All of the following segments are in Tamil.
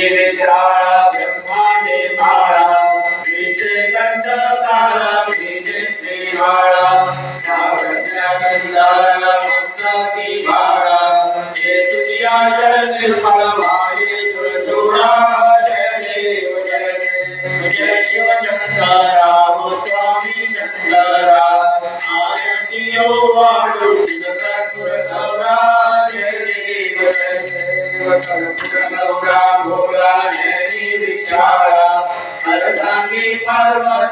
ஜீவிதாரா பிரம்மாண்டே மாடா விஜய கண்ட தாரா விஜய ஸ்ரீவாடா நாவஜ்ஞ கந்தாரா மந்தாக்கி மாடா ஜெய துரியா ஜடத்தில்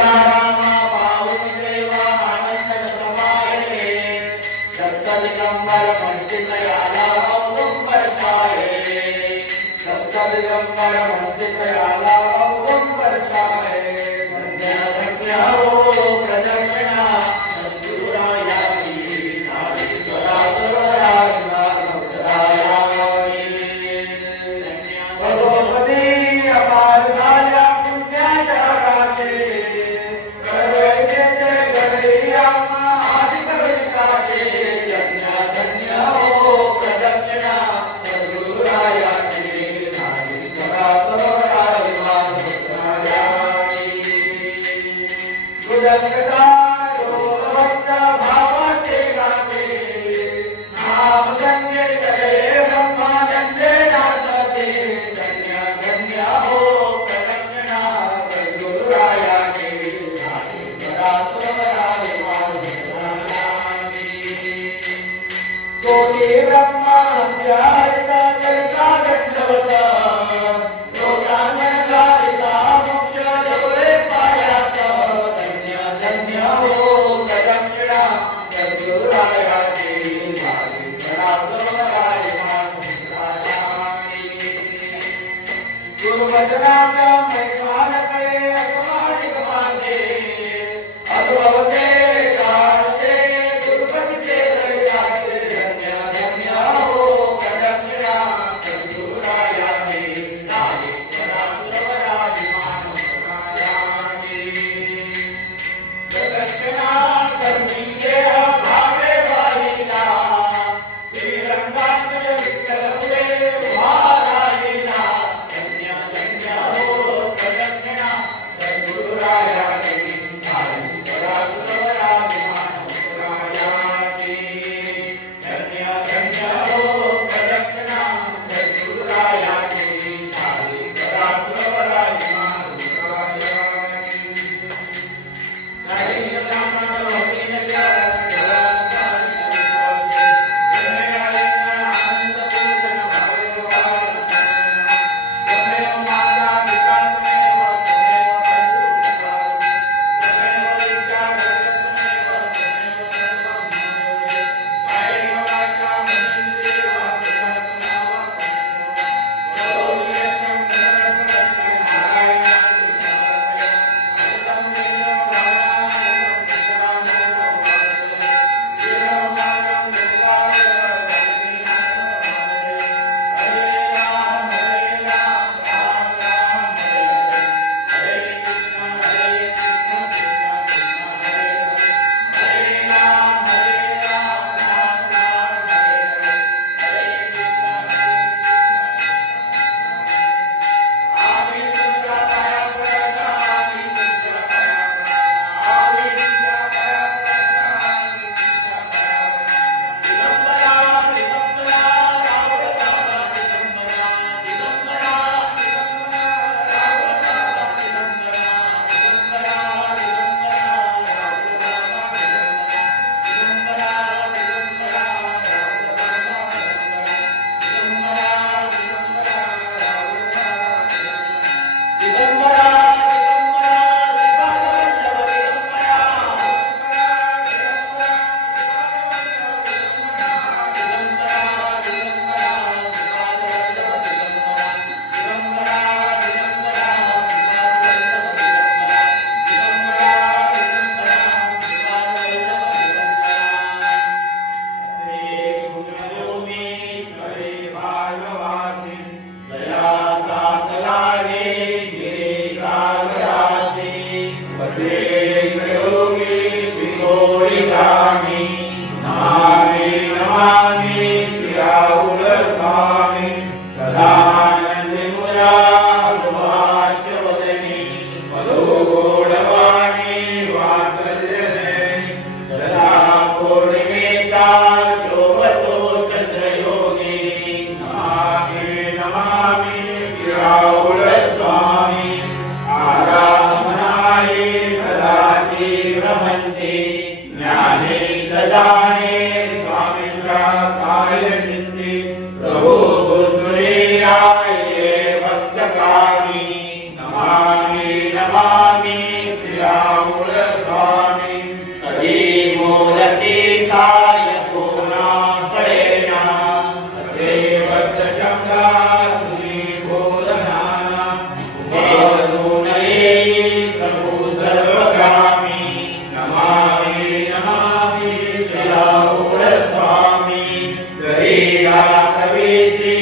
Obrigado. श्रीराघवेशी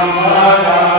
Shambhala